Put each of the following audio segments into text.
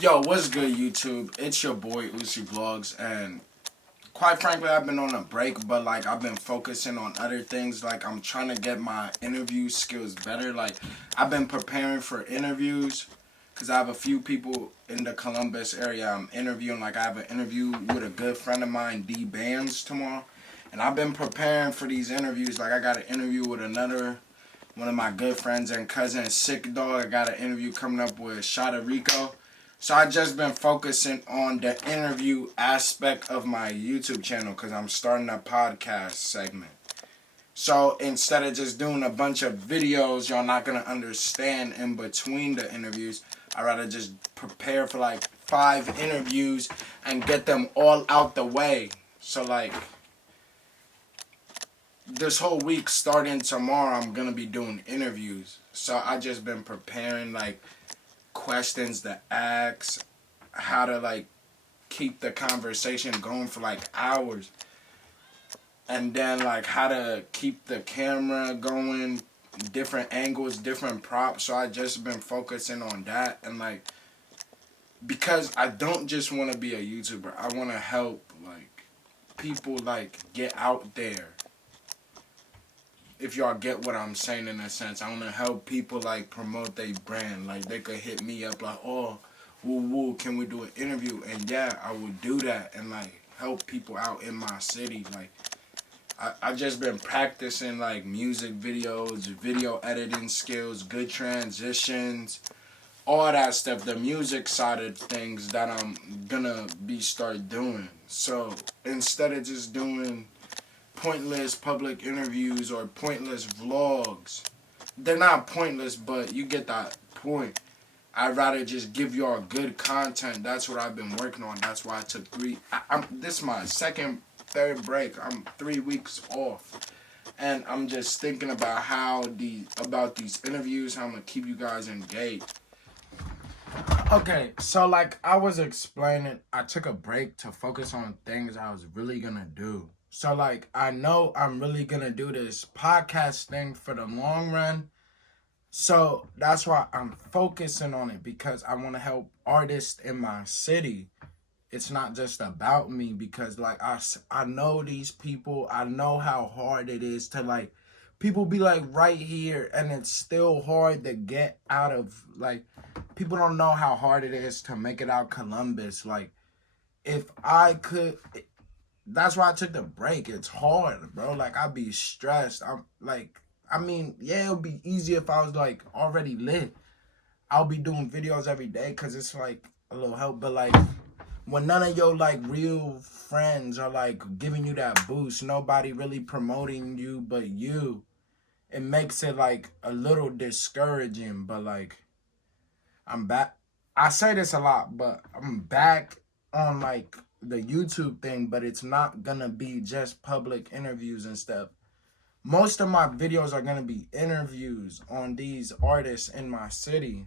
Yo, what's good, YouTube? It's your boy Uzi Vlogs, and quite frankly, I've been on a break, but like I've been focusing on other things. Like I'm trying to get my interview skills better. Like I've been preparing for interviews because I have a few people in the Columbus area I'm interviewing. Like I have an interview with a good friend of mine, D Bands, tomorrow, and I've been preparing for these interviews. Like I got an interview with another one of my good friends and cousin, Sick Dog. I got an interview coming up with Shada Rico. So I just been focusing on the interview aspect of my YouTube channel because I'm starting a podcast segment. So instead of just doing a bunch of videos y'all not going to understand in between the interviews, I'd rather just prepare for like 5 interviews and get them all out the way. So like this whole week starting tomorrow, I'm going to be doing interviews. So I just been preparing like questions to ask, how to like keep the conversation going for like hours, and then like how to keep the camera going, different angles, different props. So I just been focusing on that, and like because I don't just want to be a YouTuber, I want to help like people like get out there. If y'all get what I'm saying in a sense, I want to help people like promote their brand. Like they could hit me up like, oh, woo woo, can we do an interview? And yeah, I would do that and like help people out in my city. Like I just been practicing like music videos, video editing skills, good transitions, all that stuff. The music side of things that I'm gonna be start doing. So instead of just doing pointless public interviews or pointless vlogs. They're not pointless, but you get that point. I'd rather just give y'all good content. That's what I've been working on. That's why I took 3. This is my third break. I'm 3 weeks off, and I'm just thinking about about these interviews. How I'm gonna keep you guys engaged. Okay, so like I was explaining, I took a break to focus on things I was really gonna do. So like I know I'm really gonna do this podcast thing for the long run. So that's why I'm focusing on it, because I want to help artists in my city. It's not just about me, because like I know these people. I know how hard it is to like people be like right here, and it's still hard to get out of like people don't know how hard it is to make it out Columbus. Like if I could, that's why I took the break. It's hard, bro. Like I be stressed. I'm like, I mean, yeah, it'll be easy if I was like already lit. I'll be doing videos every day because it's like a little help. But like when none of your like real friends are like giving you that boost, nobody really promoting you but you, it makes it like a little discouraging. But like I'm back. I say this a lot, but I'm back on like the YouTube thing, but it's not gonna be just public interviews and stuff. Most of my videos are gonna be interviews on these artists in my city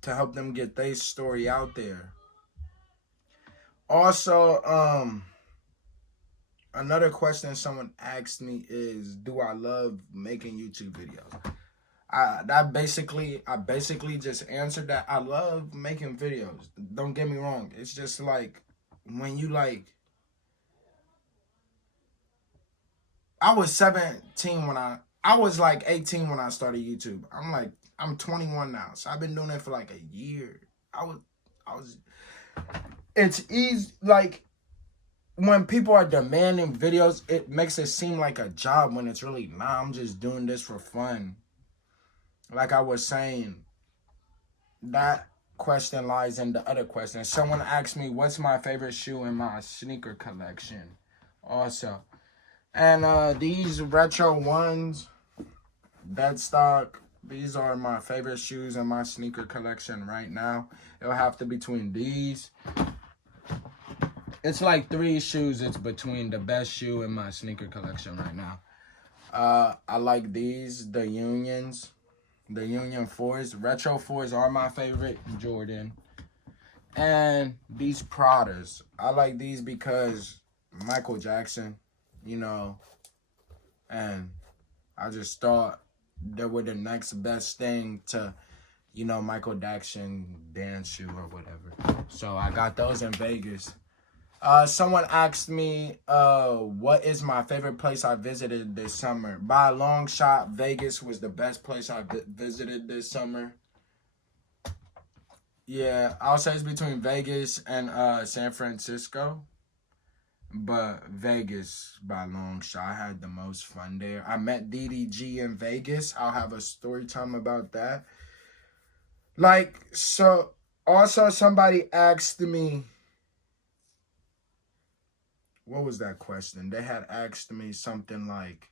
to help them get their story out there. Also, another question someone asked me is, do I love making YouTube videos? I basically just answered that. I love making videos. Don't get me wrong. It's just like when you like, I was 17 when I was like 18 when I started YouTube. I'm 21 now, so I've been doing it for like a year. I was. It's easy. Like when people are demanding videos, it makes it seem like a job when it's really not. I'm just doing this for fun. Like I was saying, that question lies in the other question. Someone asked me, what's my favorite shoe in my sneaker collection? Also. And these retro ones, dead stock, these are my favorite shoes in my sneaker collection right now. It'll have to be between these. It's like 3 shoes. It's between the best shoe in my sneaker collection right now. I like these, the Unions. The Union 4s. Retro 4s are my favorite, Jordan. And these Pradas. I like these because Michael Jackson, you know, and I just thought they were the next best thing to, you know, Michael Jackson dance shoe or whatever. So I got those in Vegas. Someone asked me, what is my favorite place I visited this summer? By a long shot, Vegas was the best place I visited this summer. Yeah, I'll say it's between Vegas and San Francisco. But Vegas by a long shot. I had the most fun there. I met DDG in Vegas. I'll have a story time about that. Like, so also somebody asked me, what was that question? They had asked me something like,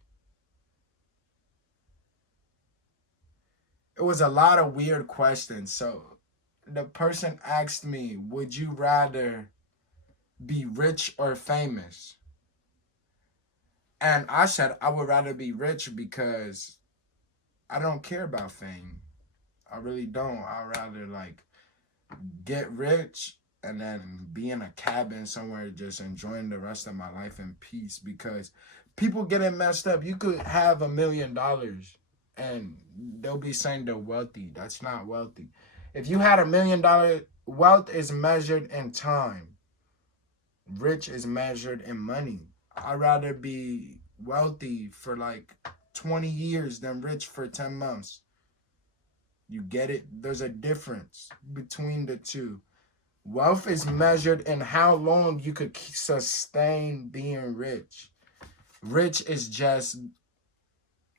it was a lot of weird questions. So the person asked me, would you rather be rich or famous? And I said I would rather be rich because I don't care about fame. I really don't. I'd rather like get rich and then be in a cabin somewhere just enjoying the rest of my life in peace, because people getting messed up. You could have $1,000,000 and they'll be saying they're wealthy. That's not wealthy. If you had $1,000,000, wealth is measured in time. Rich is measured in money. I'd rather be wealthy for like 20 years than rich for 10 months. You get it? There's a difference between the two. Wealth is measured in how long you could sustain being rich. Rich is just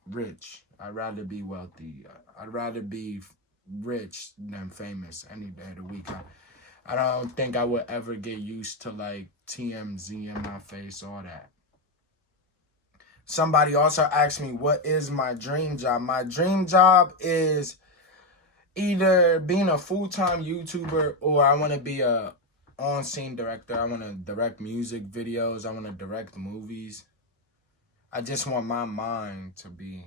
rich. I'd rather be wealthy. I'd rather be rich than famous any day of the week. I don't think I would ever get used to like TMZ in my face, all that. Somebody also asked me, what is my dream job? My dream job is either being a full-time YouTuber, or I want to be a on-scene director. I want to direct music videos. I want to direct movies. I just want my mind to be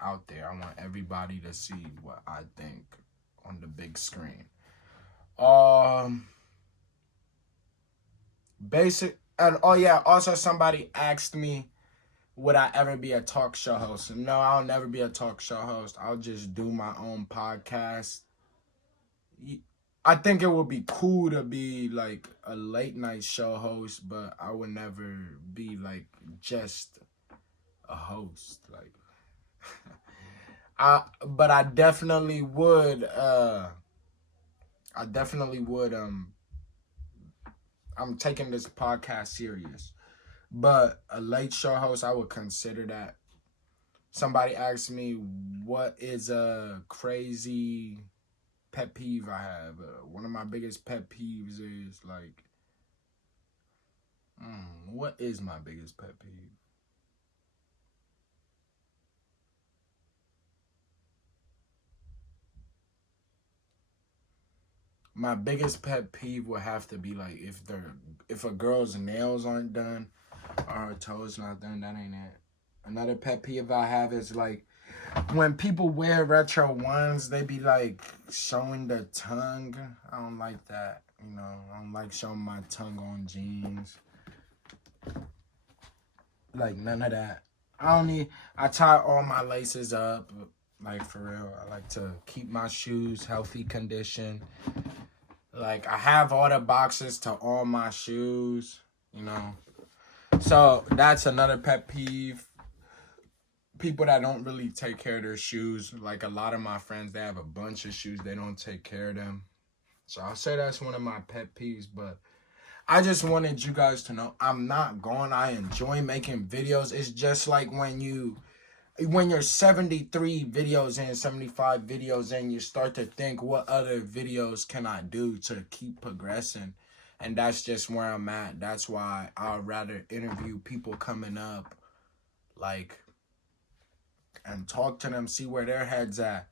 out there. I want everybody to see what I think on the big screen. Basic, and oh yeah, also somebody asked me, would I ever be a talk show host? No, I'll never be a talk show host. I'll just do my own podcast. I think it would be cool to be like a late night show host, but I would never be like just a host. Like, but I definitely would. I'm taking this podcast serious. But a late show host, I would consider that. Somebody asked me, what is a crazy pet peeve I have? One of my biggest pet peeves is like, what is my biggest pet peeve? My biggest pet peeve would have to be like if a girl's nails aren't done or her toes not done, that ain't it. Another pet peeve I have is like when people wear retro ones, they be like showing their tongue. I don't like that. You know, I don't like showing my tongue on jeans. Like none of that. I tie all my laces up. Like for real. I like to keep my shoes healthy condition. Like I have all the boxes to all my shoes, you know. So that's another pet peeve. People that don't really take care of their shoes. Like a lot of my friends, they have a bunch of shoes, they don't take care of them. So I'll say that's one of my pet peeves, but I just wanted you guys to know I'm not gone. I enjoy making videos. It's just like when you're 73 videos in, 75 videos in, you start to think, what other videos can I do to keep progressing? And that's just where I'm at. That's why I'd rather interview people coming up, like, and talk to them, see where their head's at.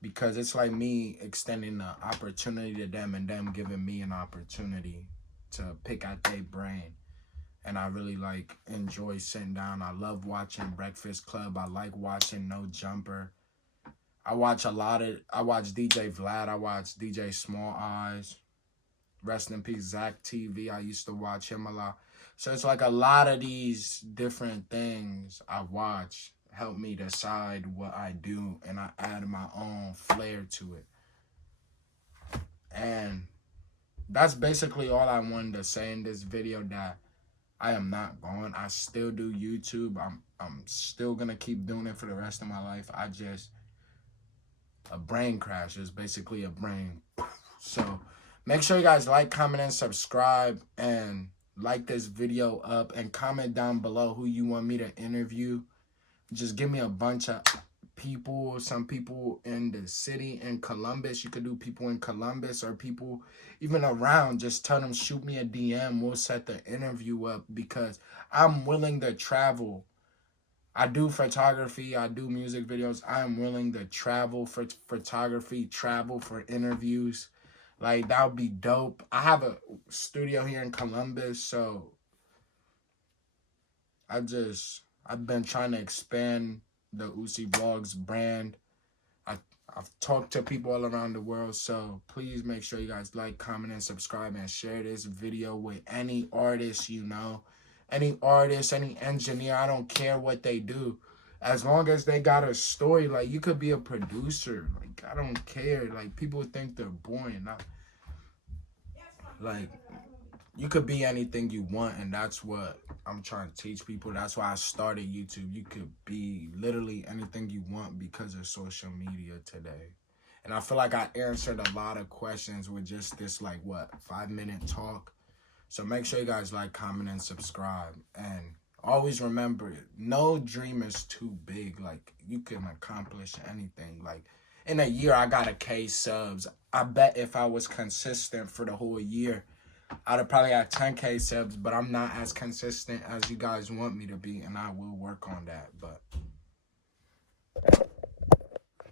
Because it's like me extending the opportunity to them and them giving me an opportunity to pick at their brain. And I really like enjoy sitting down. I love watching Breakfast Club. I like watching No Jumper. I watch DJ Vlad. I watch DJ Small Eyes. Rest in peace, Zach TV. I used to watch him a lot. So it's like a lot of these different things I watch help me decide what I do, and I add my own flair to it. And that's basically all I wanted to say in this video, that I am not gone. I still do YouTube. I'm still gonna keep doing it for the rest of my life. A brain crash is basically a brain. So make sure you guys like, comment, and subscribe, and like this video up, and comment down below who you want me to interview. Just give me a bunch of people, some people in the city in Columbus. You could do people in Columbus or people even around. Just tell them, shoot me a DM. We'll set the interview up, because I'm willing to travel. I do photography, I do music videos. I'm willing to travel for photography, travel for interviews. Like, that would be dope. I have a studio here in Columbus, so I've been trying to expand the Uzi Vlogs brand. I've talked to people all around the world, so please make sure you guys like, comment, and subscribe, and share this video with any artist you know. Any artist, any engineer, I don't care what they do. As long as they got a story, like, you could be a producer. Like, I don't care. Like, people think they're boring. Like, you could be anything you want, and that's what I'm trying to teach people. That's why I started YouTube. You could be literally anything you want because of social media today. And I feel like I answered a lot of questions with just this, like, what, 5-minute talk. So make sure you guys like, comment, and subscribe. And always remember, no dream is too big. Like, you can accomplish anything. Like, in a year, I got 1K subs. I bet if I was consistent for the whole year, I'd have probably had 10K subs, but I'm not as consistent as you guys want me to be, and I will work on that. But